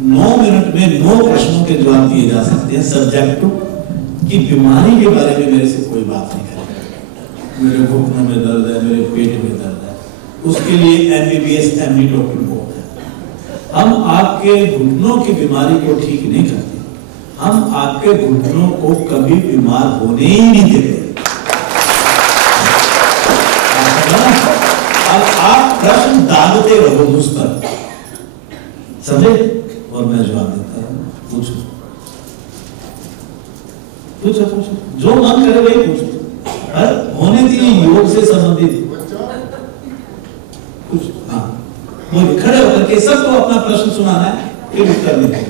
9 minute में 9 प्रश्नों के जवाब दिए जा सकते हैं सब्जेक्ट टू कि बीमारी के बारे में मेरे से कोई बात नहीं करे। मेरे घुटनों में दर्द है, मेरे पेट में दर्द है, उसके लिए MBBS MD डॉक्टर बहुत है। हम आपके घुटनों की बीमारी को ठीक नहीं करते, हम आपके घुटनों को कभी बीमार होने ही नहीं देते। अब आप प्रश्न दागते रहो मुझ पर, समझे? और मैं जवाब देता हूं। पूछो पूछो पूछो, जो मन करे वही पूछो। हर होने दीजिए योग से संबंधित कुछ। हाँ, बोलिए, खड़े होकर के सबको अपना प्रश्न सुनाना है, फिर उत्तर देंगे।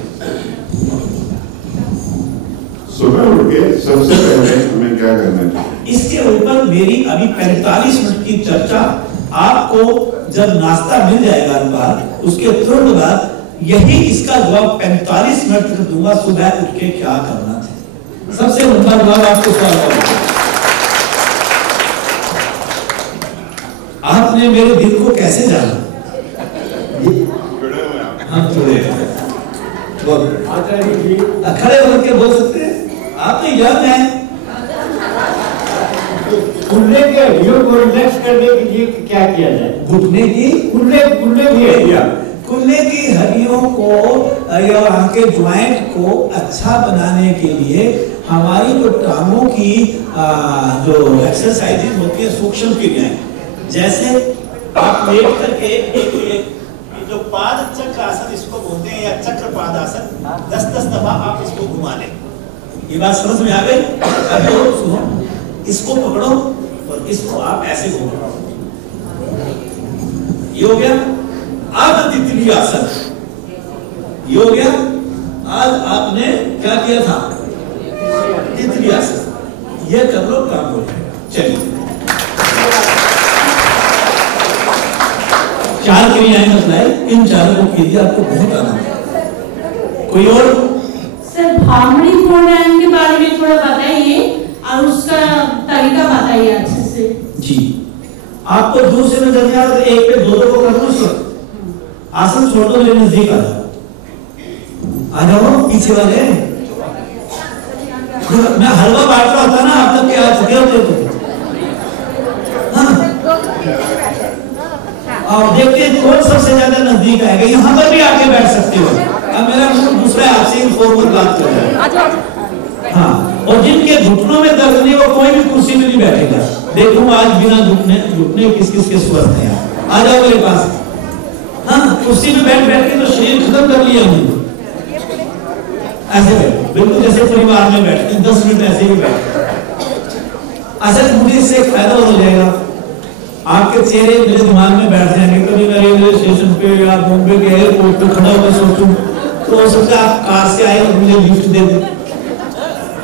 सुबह उठ के सबसे पहले हमें क्या करना चाहिए? इसके ऊपर मेरी अभी 45 मिनट की चर्चा, आपको जब नाश्ता मिल जाएगा एक बार, उसके तुरंत बाद यही इसका जवाब 45 मिनट तक दूंगा। सुबह उठ के क्या करना चाहिए, सबसे लंबा जवाब आपको सवाल करूंगा। आपने मेरे दिल को कैसे जाना? हम जुड़े खड़े होकर के बोल सकते हैं, आप तो यंग हैं। कुल्ले के हड्डियों को रिलैक्स करने के लिए क्या किया जाए? घुटने की कुल्ले की हड्डियां, कुल्ले की हड्डियों को या वहां के ज्वाइंट को अच्छा बनाने के लिए हमारी जो टांगों की जो एक्सरसाइजेज होती है, सूक्ष्म क्रियाएं, जैसे आप लेट करके जो पाद चक्र आसन इसको बोलते हैं, या चक्र पाद आसन, 10-10 दफा आप इसको घुमा लें। ये बात समझ में आ गई? अभी और सुनो, इसको पकड़ो और इसको आप ऐसे घुमाओ। ये हो गया आधा तितली आसन। ये हो गया, आज आपने क्या किया था? तितली आसन। ये कर लो, काम हो जाएगा। चलिए, 4 क्रियाएं बताई, इन चारों को कीजिए, आपको बहुत आनंद है। कोई और? सर, भामड़ी प्राणायाम के बारे में थोड़ा बताइए और उसका तरीका बताइए अच्छे से। जी, आपको दूर से नजर नहीं आ रहा, एक पे 2 को कर लो। आसन छोड़ दो, मेरे नजदीक आ जाओ, पीछे वाले। मैं हलवा बांट रहा था ना, आप तक क्या चुके होते थे। और देखते हैं कौन सबसे ज्यादा नजदीक आएगा। यहाँ पर भी आके बैठ सकते हो। अब मेरा मूड दूसरा है, आपसे इनफॉर्मल बात कर रहा है। हाँ, और जिनके घुटनों में दर्द नहीं, वो कोई भी कुर्सी में नहीं बैठेगा। देखूंगा आज बिना घुटने किस किस के स्वस्थ हैं। आ जाओ मेरे पास। हाँ, कुर्सी में बैठ के तो शरीर खत्म कर लिया हमने। ऐसे बैठो, बिल्कुल जैसे परिवार में बैठते हैं, 10 मिनट ऐसे ही बैठो। असल मुझे इससे फायदा हो जाएगा, आपके चेहरे मेरे दिमाग में बैठ जाएंगे। कभी मैं रेलवे स्टेशन पे या बॉम्बे के एयरपोर्ट पे खड़ा होकर सोचूं, तो हो सकता है आप कार से आए और मुझे लिफ्ट दे दें।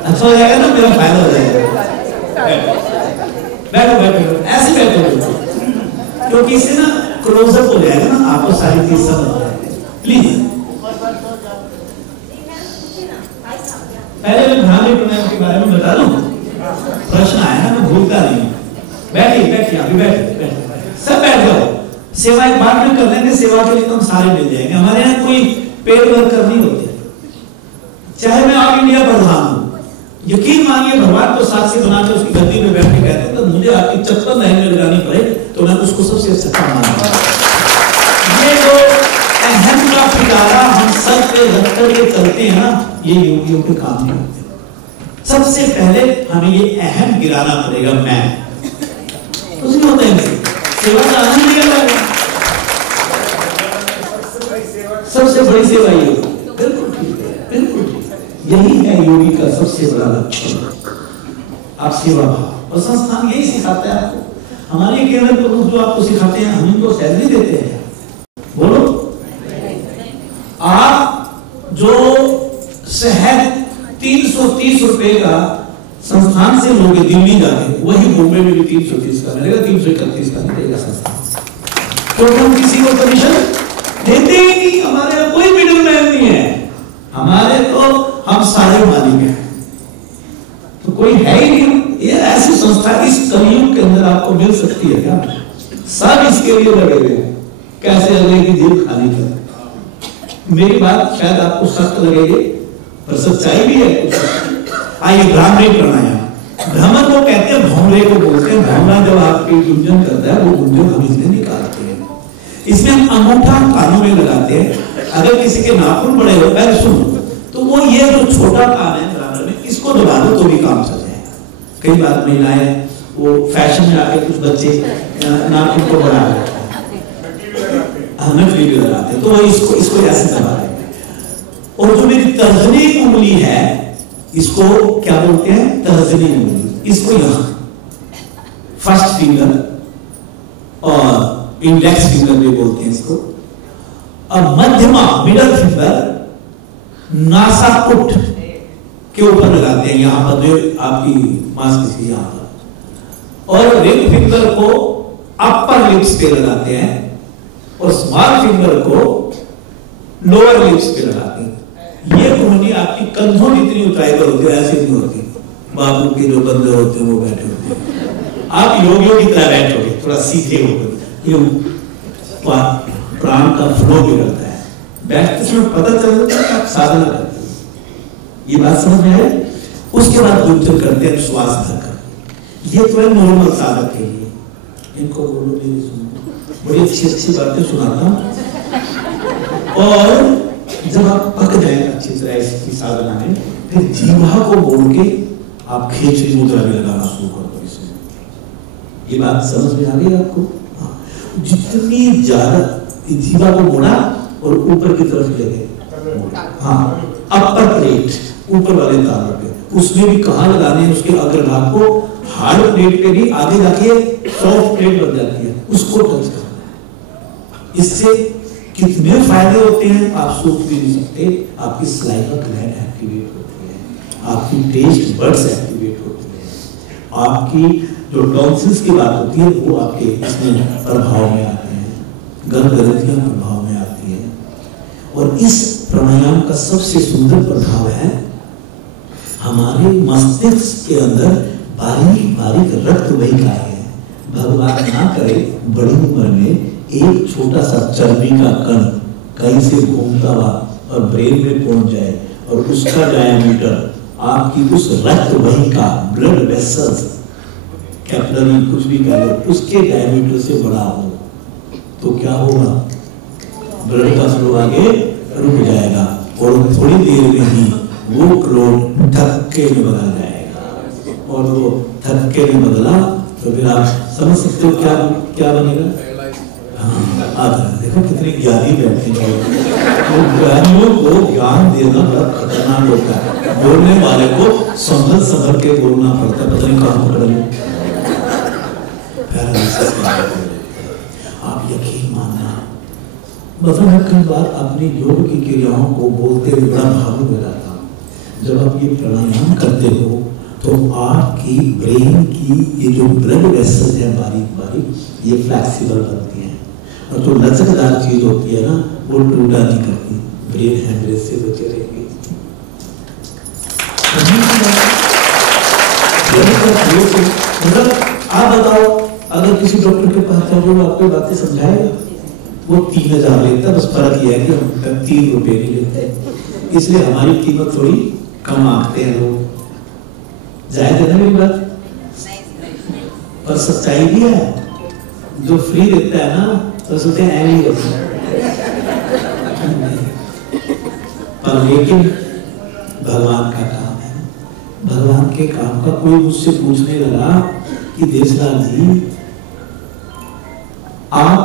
अच्छा हो जाएगा ना, मेरा फायदा हो जाएगा। बैठो बैठो, ऐसे बैठो, क्योंकि इससे ना क्लोजअप हो जाएगा ना, आपको सारी चीज समझ जाएगी। प्लीज, पहले मैं भामड़ी प्राणायाम के बारे में बता दूं। प्रश्न आया ना, मैं भूलता नहीं। बैठिए, अभी बैठिए, सब बैठ जाओ। सेवा एक बार में कर लेंगे, सेवा के लिए तो हम सारे मिल जाएंगे। हमारे यहाँ कोई पेड वर्कर नहीं होते, चाहे मैं ऑल इंडिया प्रधान हूं। यकीन मानिए, भगवान को साक्षी बनाकर उसकी गद्दी में बैठ के कहते हैं तो मुझे आपकी चप्पल नहीं लगानी पड़े तो मैं उसको सबसे अच्छा मानूंगा। ये जो अहम का पिटारा हम सब पे रख के चलते हैं ना, ये योगियों के काम नहीं होते। सबसे पहले हमें ये अहम गिराना पड़ेगा। मैं कुछ नहीं होता है, सेवा का आनंद लिया जाएगा। सबसे बड़ी सेवा ये, बिल्कुल ठीक है, बिल्कुल ठीक। यही है योगी का सबसे बड़ा लक्ष्य। आप सेवा भाव, और संस्थान यही सिखाता है आपको। हमारे केंद्र प्रमुख जो आपको सिखाते हैं, हम इनको सैलरी देते हैं। बोलो, आप जो शहद 330 रुपए का संस्थान से लोगे दिल्ली जाके, वही मुंबई में भी 330 का मिलेगा, 331 का मिलेगा संस्थान। तो हम किसी को कमीशन देते ही नहीं। हमारे यहाँ कोई मिडिल मैन नहीं है, हमारे तो हम सारे मालिक हैं, तो कोई है ही नहीं। ये ऐसी संस्था इस कलयुग के अंदर आपको मिल सकती है क्या? सब इसके लिए लगे हुए हैं, कैसे अगले की जेब खाली कर। मेरी बात शायद आपको सख्त लगेगी पर सच्चाई भी है। आइए भ्रामरी प्राणायाम, भ्रमर को कहते हैं, भौमरे को बोलते हैं। भौमरा जब आपकी गुंजन करता है वो गुंजन हम इसमें निकालते हैं। इसमें हम अंगूठा कानों में लगाते हैं। अगर किसी के नाखून बड़े हो, पहले सुनो, तो वो ये जो छोटा कान है भ्रमर में, इसको दबा दो तो भी काम चल जाएगा। कई बार महिलाएं वो फैशन में आके कुछ बच्चे नाखून को बढ़ा देते हैं, हमें भी लगाते हैं, तो वो इसको ऐसे दबा देते हैं। और जो मेरी तर्जनी उंगली है इसको क्या बोलते हैं? तर्जनी उंगली। इसको यहां फर्स्ट फिंगर और इंडेक्स फिंगर भी बोलते हैं इसको। अब मध्यमा मिडल फिंगर नासापुट के ऊपर लगाते हैं, यहां पर जो आपकी मांसपेशी यहां पर, और रिंग फिंगर को अपर लिप्स पे लगाते हैं और स्मॉल फिंगर को लोअर लिप्स पे लगाते हैं। ये उंगली आपकी कंधों की इतनी ऊंचाई पर होती है, ऐसे नहीं होती। बाबू के जो बंदर होते हैं वो बैठे होते हैं, आप योगियों की तरह बैठोगे, थोड़ा सीधे होकर, यूं प्राण का फ्लो भी रहता है। बैठते समय पता चल जाता है आप साधना करते हैं। ये बात समझ में है? उसके बाद गुंजन करते हैं श्वास धरकर। ये तो है नॉर्मल साधक के लिए। इनको बोलो मेरी सुनो, बड़ी अच्छी अच्छी बातें सुनाता हूं। और जब आप पक जाए अच्छी तरह इसकी साधना में, फिर जीवा को मोड़ के आप खेचरी मुद्रा में लगाना शुरू कर दो। इसमें ये बात समझ में आ गई आपको? हाँ। जितनी ज्यादा जीवा को मोड़ा और ऊपर की तरफ ले गए, हाँ, अपर प्लेट ऊपर वाले तार पे, उसमें भी कहां लगाने हैं? उसके अग्रभाग को। हार्ड प्लेट पे भी आगे जाके सॉफ्ट प्लेट बन जाती है, उसको टच करना है। इससे कितने फायदे होते हैं आप सोच भी नहीं सकते। आपकी सलाइवा ग्लैंड एक्टिवेट होती है, आपकी टेस्ट बड्स एक्टिवेट होती है, आपकी जो टॉन्सिल्स की बात होती है वो आपके इसमें प्रभाव में आते हैं, गर्भग्रंथियां प्रभाव में आती है। और इस प्राणायाम का सबसे सुंदर प्रभाव है हमारे मस्तिष्क के अंदर बारीक बारीक रक्त वाहिकाएं हैं। भगवान ना करे बड़ी उम्र में एक छोटा सा चर्बी का कण कहीं से घूमता हुआ और ब्रेन में पहुंच जाए और उसका डायमीटर आपकी उस रक्त वाहिका, ब्लड वेसल्स, कैपिलरी कुछ भी कह लो, उसके डायमीटर से बड़ा हो तो क्या होगा? ब्लड का फ्लो आगे रुक जाएगा और थोड़ी देर में ही वो क्लोट धक्के में बदल जाएगा। और वो धक्के में बदला तो फिर आप समझ सकते हो क्या क्या बनेगा? हाँ, देखो कितने ज्ञानी बैठे हैं। तो ज्ञानियों को ज्ञान देना बड़ा खतरनाक होता है। बोलने वाले को संभल संभल के बोलना पड़ता है, पता नहीं कहां पकड़ लो। आप यकीन मानना, मतलब मैं कई बार अपनी योग की क्रियाओं को बोलते हुए बड़ा भावुक हो जाता हूँ। जब आप ये प्राणायाम करते हो तो आपकी ब्रेन की ये जो ब्लड वेसल्स है बारीक बारीक, ये फ्लेक्सिबल बनती है और जो लचकदार चीज होती है ना वो टूटा नहीं करती, ब्रेन हैमरेज से बचे रहेगी। मतलब आप बताओ, अगर किसी डॉक्टर के पास जाओगे वो आपको बातें समझाएगा? वो 3000 लेता है, बस फर्क ये है कि हम 3 रुपए नहीं लेते, इसलिए हमारी कीमत थोड़ी कम आंकते हैं लोग। जायज है ना मेरी बात? पर सच्चाई भी है, जो फ्री देता है ना तो सोचते हैं ऐवी होता है, पर लेकिन भगवान का काम है। भगवान के काम का कोई मुझसे पूछने लगा कि देशलाल जी आप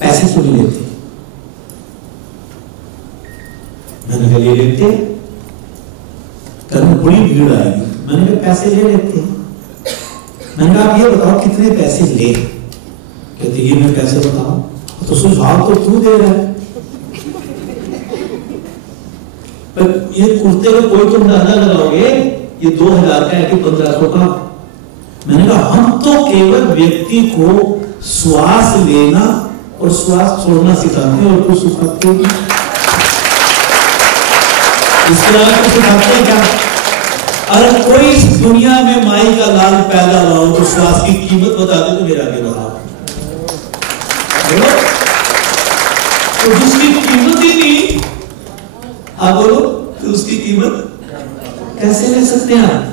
पैसे क्यों नहीं लेते? मैंने कहा ले लेते, कल बड़ी भीड़ आएगी। मैंने कहा पैसे ले लेते। मैंने कहा आप ये बताओ कितने पैसे ले? कहते ये मैं कैसे बताऊं? तो सुझाव तो तू दे रहा है, पर ये कुर्ते में कोई तुम अंदाजा लगाओगे ये 2000 का है कि 1500 का? मैंने कहा हम तो केवल व्यक्ति को श्वास लेना और श्वास छोड़ना सिखाते हैं और कुछ सिखाते हैं इसके अलावा कुछ सिखाते हैं क्या? अरे कोई इस दुनिया में माई का लाल पैदा हुआ हो तो श्वास की कीमत बता दे तो मेरा आगे बढ़ा। तो जिसकी कीमत ही नहीं आप बोलो तो उसकी कीमत कैसे ले सकते हैं आप?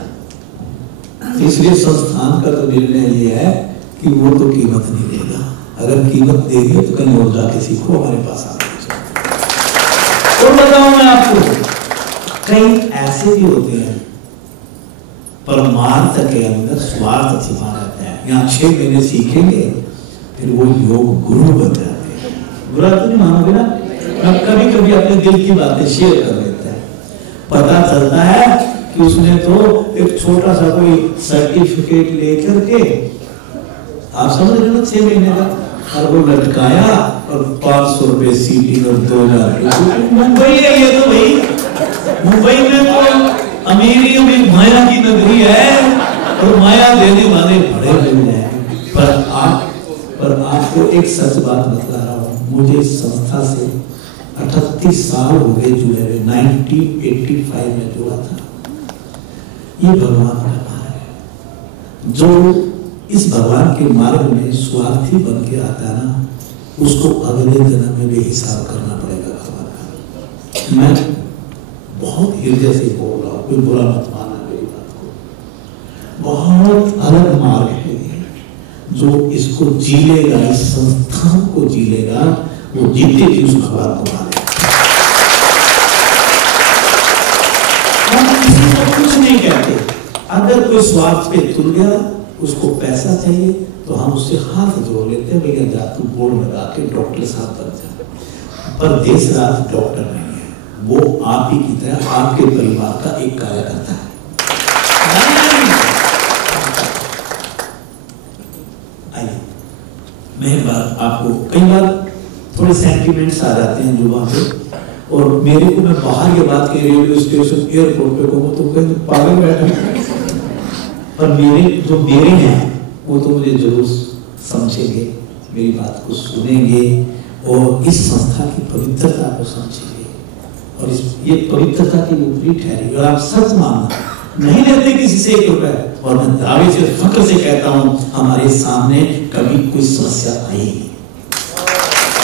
इसलिए संस्थान का तो निर्णय ये है कि वो तो कीमत नहीं देगा। अगर कीमत देगी तो कहीं और जाके सीखो, हमारे पास आ और बताऊं मैं आपको, कई ऐसे भी होते हैं परमार्थ के अंदर स्वार्थ छिपा रहता है। यहाँ 6 महीने सीखेंगे फिर वो योग गुरु बन जाते हैं। बुरा तो नहीं मानोगे ना? अब कभी कभी अपने दिल की बातें शेयर कर लेते हैं, पता चलता है कि उसने तो एक छोटा सा कोई सर्टिफिकेट लेकर के, आप समझ रहे हो, 6 महीने का, और वो लटकाया और 500 रुपए सीटी और 2000। मुंबई है ये तो भाई, मुंबई में तो अमीरी में माया की नगरी है और माया देने वाले बड़े लोग हैं। पर आपको एक सच बात बता रहा हूँ, मुझे इस संस्था से 38 साल हो गए जुड़े हुए, 1985 में जुड़ा था। ये भगवान का मार्ग है। जो इस भगवान के मार्ग में स्वार्थी बन के आता है ना, उसको अगले जन्म में भी हिसाब करना पड़ेगा भगवान का। मैं बहुत हृदय से बोल रहा हूँ, कोई बुरा मत मानना मेरी बात को। बहुत अलग मार्ग है ये, जो इसको जी लेगा, इस संस्थान को जी लेगा, वो जीते जी उस भगवान को मानेगा। हम किसी को कुछ नहीं कहते। अगर कोई स्वार्थ पे तुल गया, उसको पैसा चाहिए, तो हम उससे हाथ जोड़ लेते हैं, भैया जा तू बोर्ड लगा के डॉक्टर साहब बन जा। पर देश राज डॉक्टर नहीं है, वो आप ही की तरह आपके परिवार का एक कार्यकर्ता है। आइए, मैं बात आपको, कई बार थोड़े सेंटिमेंट्स आ जाते हैं जुबान पे, और मेरे को, मैं बाहर ये बात कह रेलवे स्टेशन एयरपोर्ट पे कहूँ तो कहीं पागल बैठे, पर मेरे हैं वो तो मुझे जरूर समझेंगे, मेरी बात को सुनेंगे और इस संस्था की पवित्रता को समझेंगे, और ये पवित्रता की ऊपरी ठहरी। और आप सच मानना, नहीं लेते किसी से 1 रुपए, और मैं दावे से फक्र से कहता हूं, हमारे सामने कभी कोई समस्या आई नहीं।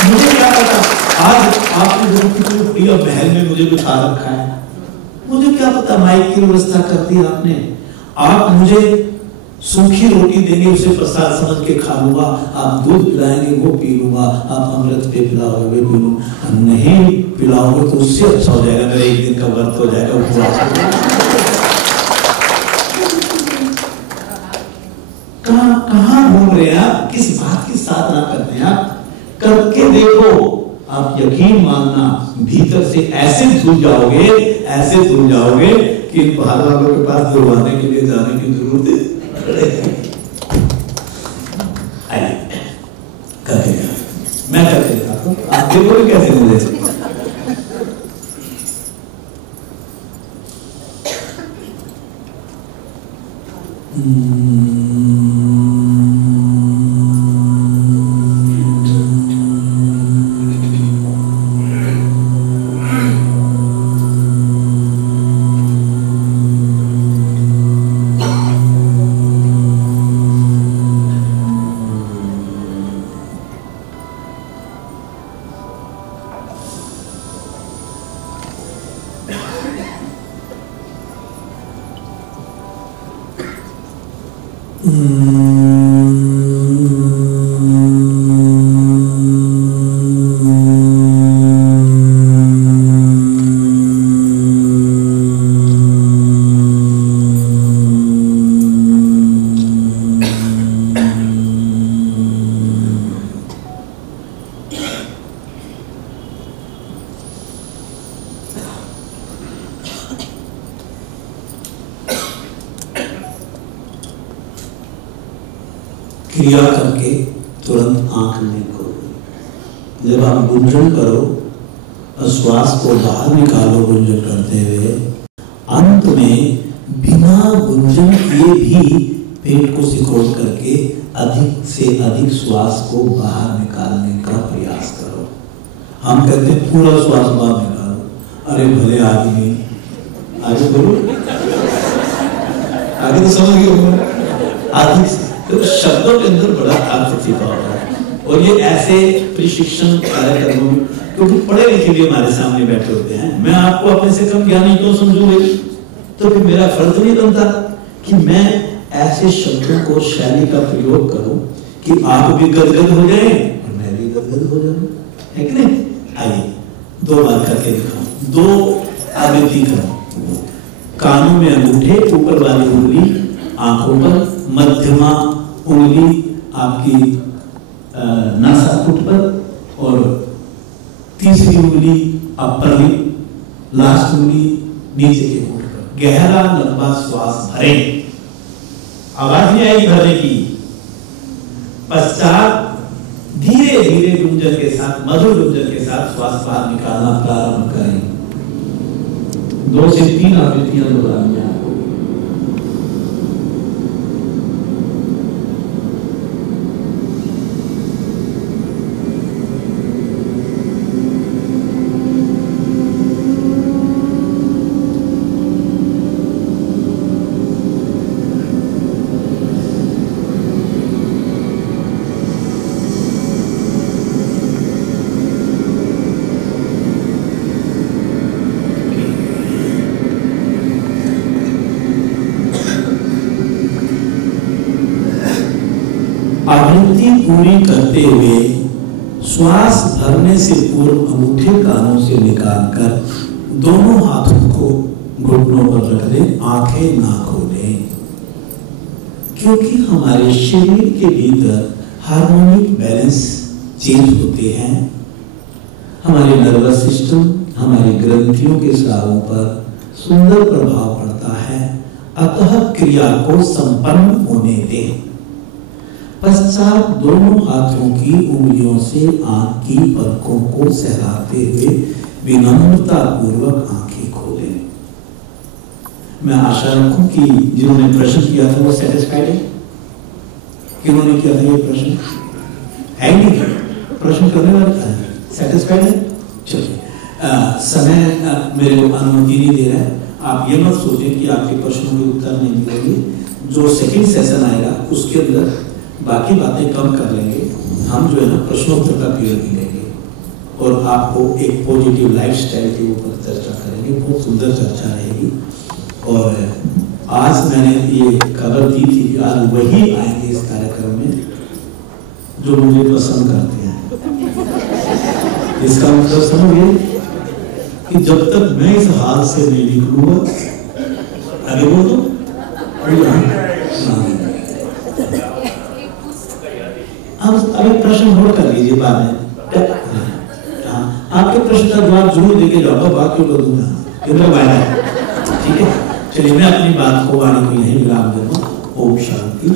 मुझे क्या पता आज आपने जो कितनी प्रिय महल में मुझे बिठा रखा है, मुझे क्या पता माइक की व्यवस्था कर दी आपने, आप मुझे सूखी रोटी देंगे, उसे प्रसाद समझ के खा लूंगा, आप दूध पिलाएंगे वो पी लूंगा, आप अमृत पे पिलाओगे पी लूंगा, नहीं पिलाओगे तो उससे अच्छा हो जाएगा, मेरा 1 दिन का व्रत हो जाएगा, कहां घूम रहे हैं आप? किस बात की साधना करते हैं आप? करके देखो, आप यकीन मानना भीतर से ऐसे धुल जाओगे, ऐसे धुल जाओगे कि इन बाहर वालों के पास दुर्वाने के लिए जाने की जरूरत है। मैं करके दिखाता हूं, आप देखोगे कैसे मुझे। क्रिया करके तुरंत आंख नहीं खोलो। जब आप गुंजन करो और श्वास को बाहर निकालो गुंजन करते हुए, अंत में बिना गुंजन किए भी पेट को सिकोड़ करके अधिक से अधिक श्वास को बाहर निकालने का प्रयास करो। हम कहते हैं पूरा श्वास बाहर निकालो, अरे भले आदमी, आगे बोलो, आगे तो समझ गए। अधिक से तो शब्दों के अंदर बड़ा अर्थ छिपा हुआ है। और ये ऐसे प्रशिक्षण कार्यक्रमों में, क्योंकि पढ़े लिखे भी हमारे सामने बैठे होते हैं, मैं आपको अपने से कम ज्ञानी क्यों समझूंगा? तो फिर मेरा फर्ज नहीं बनता कि मैं ऐसे शब्दों को, शैली का प्रयोग करूं कि आप भी गदगद हो जाएं और मैं भी गदगद हो जाऊं, है कि नहीं? आइए 2 बार करके दिखाऊं, 2 आवृत्ति करो। कानों में अंगूठे, ऊपर वाली उंगली आंखों पर, मध्यमा उंगली आपकी नासापुट पर और तीसरी उंगली अपर लिप, लास्ट उंगली नीचे के होंठ पर। गहरा लंबा श्वास भरें, आवाज नहीं आएगी भरने की। पश्चात धीरे धीरे गुंजन के साथ, मधुर गुंजन के साथ श्वास बाहर निकालना प्रारंभ करें। 2 से 3 आवृत्तियां दोहरानी है आपको। आवृत्ति पूरी करते हुए श्वास भरने से पूर्व अंगूठे कानों से निकालकर दोनों हाथों को घुटनों पर रख दें, आंखें ना खोलें, क्योंकि हमारे शरीर के भीतर हार्मोनिक बैलेंस चेंज होते हैं। हमारे नर्वस सिस्टम, हमारी ग्रंथियों के स्रावों पर सुंदर प्रभाव पड़ता है, अतः क्रिया को संपन्न होने दें। पश्चात दोनों हाथों की उंगलियों से आंख की पलकों को सहलाते हुए विनम्रता पूर्वक आंखें खोलें। मैं आशा रखूं कि जिन्होंने प्रश्न किया था वो सेटिस्फाइड है। किन्होंने किया था ये प्रश्न? है ही नहीं, प्रश्न करने वाला था, सेटिस्फाइड है? चलिए, समय मेरे को अनुमति नहीं दे रहा है। आप ये मत सोचें कि आपके प्रश्नों के उत्तर नहीं मिलेंगे। जो सेकंड सेशन आएगा उसके अंदर बाकी बातें कम कर लेंगे, हम जो है ना प्रश्नोत्तर का पीरियड भी लेंगे और आपको एक पॉजिटिव लाइफस्टाइल के ऊपर चर्चा करेंगे। बहुत सुंदर चर्चा रहेगी। और आज मैंने ये खबर दी थी कि आज वही आएंगे इस कार्यक्रम में जो मुझे पसंद करते हैं। इसका मतलब समझिए कि जब तक मैं इस हाल से नहीं निकलूंगा, आगे बोल दो, अब प्रश्न नोट कर लीजिए बाद में। हाँ, आपके प्रश्न का जवाब जरूर देके जाऊंगा, बाकी को दूंगा। ठीक है, चलिए मैं अपनी बात को वाणी को यही विराम देता हूँ। ओम शांति।